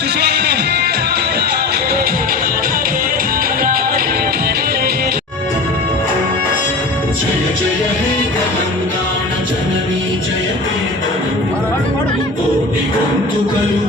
సుస్వాగతం జయ జయ హే తెలంగాణ జననీ జయ కోటి గొంతుకలు.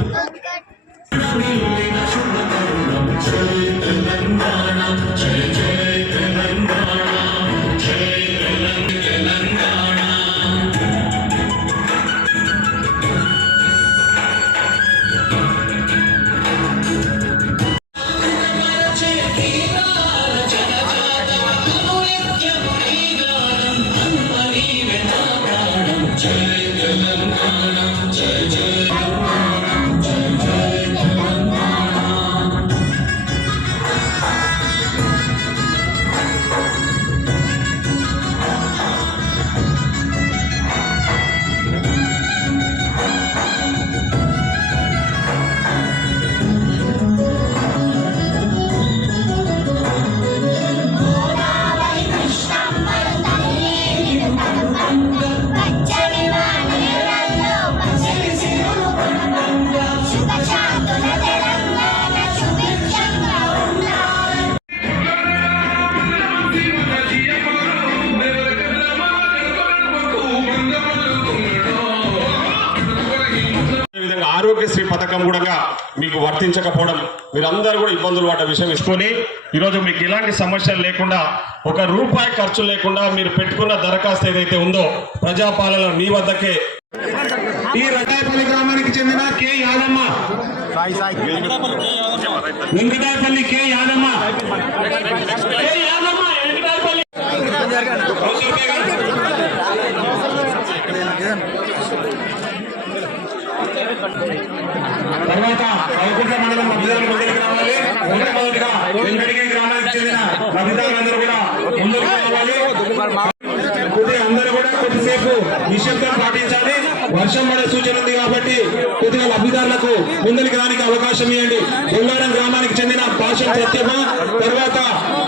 ఆరోగ్యశ్రీ పథకం కూడా మీకు వర్తించకపోవడం మీరందరూ కూడా ఇబ్బందులు పడ్డ విషయం ఇసుకొని ఈరోజు మీకు ఎలాంటి సమస్యలు లేకుండా ఒక రూపాయి ఖర్చు లేకుండా మీరు పెట్టుకున్న దరఖాస్తు ఏదైతే ఉందో ప్రజాపాలన మీ వద్దకే. ఈ రజాపల్లి గ్రామానికి చెందిన కె యాదమ్మ. వెంకటాపల్లి కె యాదమ్మ. యాదమ్మ తర్వాత కౌకుంట మండలం అభ్యర్థులు ముందుకు రావాలి మొట్టమొదటిగా వెంకటగిరి గ్రామానికి చెందిన లబ్ధిదారులందరూ కూడా ముందుకు రావాలి. కొద్దిగా అందరూ కూడా కొద్దిసేపు నిశ్శబ్దం పాటించాలి. వర్షం పడే సూచన ఉంది కాబట్టి కొద్దిగా లబ్ధిదారులకు ముందరికి రానికి అవకాశం ఇవ్వండి. బొల్లారం గ్రామానికి చెందిన పాషం సత్యమ తర్వాత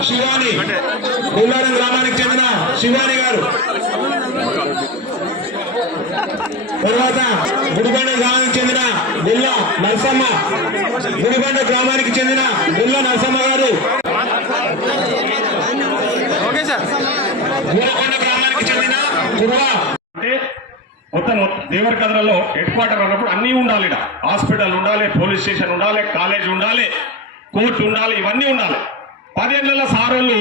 శివాని. బొల్లారం గ్రామానికి చెందిన శివాని గారు. తర్వాత గుడిబండ గ్రామానికి చెందిన బుల్ల నరసమ్మ. గుడిబండ గ్రామానికి చెందిన బుల్ల నరసమ్మ గారు. గుడిబండ గ్రామానికి చెందిన గుర్వా అంటే మొత్తం దేవర కథలలో హెడ్ క్వార్టర్ అన్నప్పుడు అన్నీ ఉండాలి. హాస్పిటల్ ఉండాలి పోలీస్ స్టేషన్ ఉండాలి కాలేజ్ ఉండాలి కోర్టు ఉండాలి ఇవన్నీ ఉండాలి. పదేళ్ళ సారోళ్ళు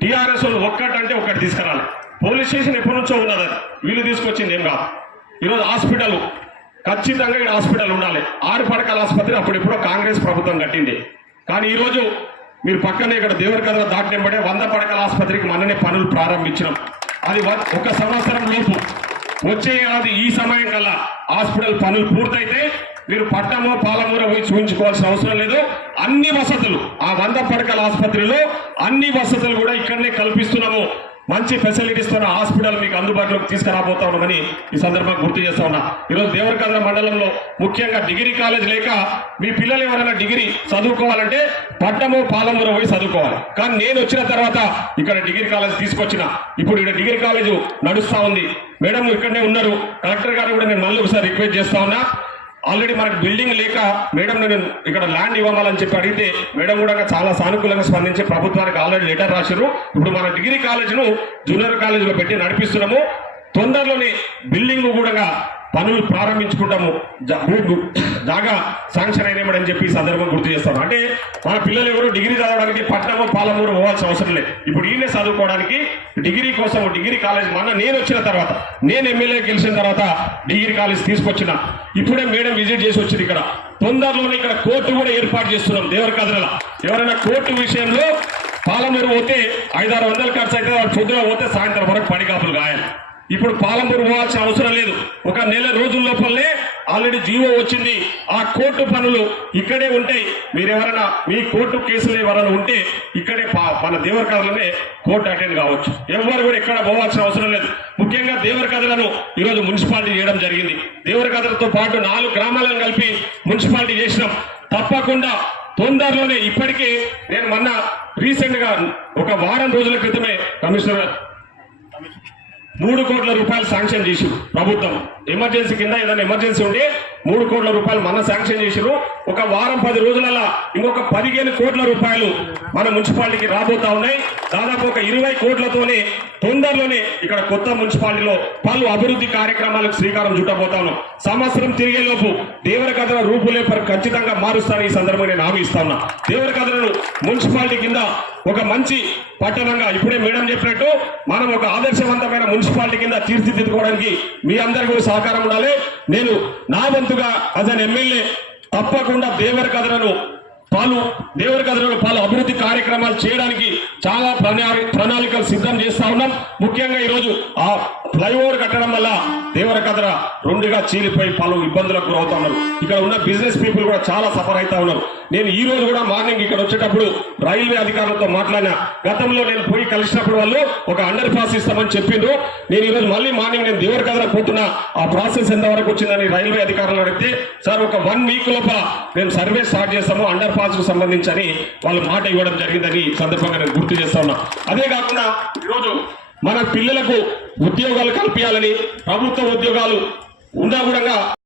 టీఆర్ఎస్ వాళ్ళు ఒక్కటంటే ఒక్కటి తీసుకురాలి. పోలీస్ స్టేషన్ ఎప్పటి నుంచో ఉన్నది అది. వీళ్ళు తీసుకొచ్చింది ఏం కాదు. ఈరోజు హాస్పిటల్. ఖచ్చితంగా ఇక్కడ హాస్పిటల్ ఉండాలి. ఆరు పడకల ఆసుపత్రి అప్పుడెప్పుడో కాంగ్రెస్ ప్రభుత్వం కట్టింది. కానీ ఈరోజు మీరు పక్కనే ఇక్కడ దేవర కథలో దాటినబడే వంద పడకల ఆసుపత్రికి మననే పనులు ప్రారంభించినాం. అది వ- ఒక సంవత్సరం లోపు. వచ్చే ఏడాది ఈ సమయం కల్లా హాస్పిటల్ పనులు పూర్తయితే మీరు పట్టణము పాలమూర పోయి చూపించుకోవాల్సిన అవసరం లేదు. అన్ని వసతులు ఆ వంద పడకల ఆసుపత్రిలో అన్ని వసతులు కూడా ఇక్కడనే కల్పిస్తున్నాము. మంచి ఫెసిలిటీస్తో హాస్పిటల్ మీకు అందుబాటులోకి తీసుకురాబోతా ఉన్నామని ఈ సందర్భంగా గుర్తు చేస్తా ఉన్నా. ఈరోజు దేవరకద్ర మండలంలో ముఖ్యంగా డిగ్రీ కాలేజ్ లేక మీ పిల్లలు ఎవరైనా డిగ్రీ చదువుకోవాలంటే పట్టము పాలమూర పోయి చదువుకోవాలి. కానీ నేను వచ్చిన తర్వాత ఇక్కడ డిగ్రీ కాలేజ్ తీసుకొచ్చిన. ఇప్పుడు ఇక్కడ డిగ్రీ కాలేజ్ నడుస్తా ఉంది. మేడం ఇక్కడనే ఉన్నారు. కలెక్టర్ గారు కూడా నేను మళ్ళీ ఒకసారి రిక్వెస్ట్ చేస్తా ఉన్నా. ఆల్రెడీ మనకు బిల్డింగ్ లేక మేడం నేను ఇక్కడ ల్యాండ్ ఇవ్వాలని చెప్పి అడిగితే మేడం కూడా చాలా సానుకూలంగా స్పందించి ప్రభుత్వానికి ఆల్రెడీ లెటర్ రాశారు ఇప్పుడు మన డిగ్రీ కాలేజ్ను జూనియర్ కాలేజీలో పెట్టి నడిపిస్తున్నాము. తొందరలోనే బిల్డింగ్ కూడా పనులు ప్రారంభించుకుంటాము జా- భూ- జాగా శాంక్షన్ అయినామని చెప్పి సందర్భం గుర్తు చేస్తాను. అంటే మన పిల్లలు ఎవరు డిగ్రీ చదవడానికి పట్టణము పాలమూరు పోవాల్సిన అవసరం లేదు. ఇప్పుడు ఈయనే చదువుకోవడానికి డిగ్రీ కోసం డిగ్రీ కాలేజ్ మొన్న నేను వచ్చిన తర్వాత నేను ఎమ్మెల్యే గెలిచిన తర్వాత డిగ్రీ కాలేజ్ తీసుకొచ్చిన. ఇప్పుడే మేడం విజిట్ చేసి వచ్చింది ఇక్కడ. తొందరలోనే ఇక్కడ కోర్టు కూడా ఏర్పాటు చేస్తున్నాం దేవర కథల ఎవరైనా కోర్టు విషయంలో పాలమూరు పోతే ఐదారు వందల ఖర్చు అయితే వాడు పొద్దున పోతే సాయంత్రం వరకు పడికాపులు గాయాలి. ఇప్పుడు పాలంపూర్ పోవాల్సిన అవసరం లేదు. ఒక నెల రోజుల లోపలనే ఆల్రెడీ జీవో వచ్చింది. ఆ కోర్టు పనులు ఇక్కడే ఉంటాయి. మీరు ఎవరైనా మీ కోర్టు కేసులు ఎవరైనా ఉంటే ఇక్కడే పా- మన దేవర కథలనే కోర్టు అటెండ్ కావచ్చు. ఎవరు కూడా ఎక్కడ పోవాల్సిన అవసరం లేదు. ముఖ్యంగా దేవర కథలను ఈరోజు మున్సిపాలిటీ చేయడం జరిగింది. దేవర కథలతో పాటు నాలుగు గ్రామాలను కలిపి మున్సిపాలిటీ చేసినాం. తప్పకుండా తొందరలోనే ఇప్పటికే నేను మొన్న రీసెంట్గా ఒక వారం రోజుల క్రితమే కమిషనర్ మూడు కోట్ల రూపాయలు శాంక్షన్ చేసి ప్రభుత్వం. ఎమర్జెన్సీ కింద ఏదైనా ఎమర్జెన్సీ ఉంటే మూడు కోట్ల రూపాయలు మన శాంక్షన్ చేసిరు ఒక వారం పది రోజులలో ఇంకొక పదిహేను కోట్ల రూపాయలు మన మున్సిపాలిటీకి రాబోతా ఉన్నాయి. దాదాపు ఒక ఇరవై కోట్లతోనే తొందరలోనే ఇక్కడ కొత్త మున్సిపాలిటీలో పలు అభివృద్ధి కార్యక్రమాలకు శ్రీకారం చుట్టబోతాను సంవత్సరం తిరిగే లోపు దేవరకథల రూపులేపరు ఖచ్చితంగా మారుస్తాను ఈ సందర్భంగా నేను హామీ ఇస్తా ఉన్నా. దేవరకథలను మున్సిపాలిటీ కింద ఒక మంచి పట్టణంగా ఇప్పుడే మేడం చెప్పినట్టు మనం ఒక ఆదర్శవంతమైన మున్సిపాలిటీ కింద తీర్చిదిద్దుకోవడానికి మీ అందరికీ సహకారం ఉండాలి. నేను నా వంతుగా అజ్ అన్ ఎమ్మెల్యే తప్పకుండా దేవర కథలను పలు దేవర కథలను పలు అభివృద్ధి కార్యక్రమాలు చేయడానికి చాలా ప్రణా- ప్రణాళికలు సిద్ధం చేస్తా ఉన్నాం. ముఖ్యంగా ఈరోజు ఆ ఫ్లైఓవర్ కట్టడం వల్ల దేవర కథర రెండుగా చీలిపోయి పలు ఇబ్బందులకు గురవుతా ఉన్నారు. ఇక్కడ ఉన్న బిజినెస్ పీపుల్ కూడా చాలా సఫర్ అవుతా ఉన్నారు. నేను ఈ రోజు కూడా మార్నింగ్ ఇక్కడ వచ్చేటప్పుడు రైల్వే అధికారులతో మాట్లాడిన. గతంలో నేను పోయి కలిసినప్పుడు వాళ్ళు ఒక అండర్ పాస్ ఇస్తామని చెప్పిండ్రు. నేను ఈరోజు మళ్ళీ మార్నింగ్ నేను దేవర కథర పోతున్నా. ఆ ప్రాసెస్ ఎంతవరకు వచ్చిందని రైల్వే అధికారులు అడిగితే సార్ ఒక వన్ వీక్ లోపల మేము సర్వే స్టార్ట్ చేస్తాము అండర్ కు సంబంధించి అని వాళ్ళు మాట ఇవ్వడం జరిగిందని సందర్భంగా నేను గుర్తు చేస్తా ఉన్నా. అదే కాకుండా ఈరోజు మన పిల్లలకు ఉద్యోగాలు కల్పించాలని ప్రభుత్వ ఉద్యోగాలు ఉన్నా కూడా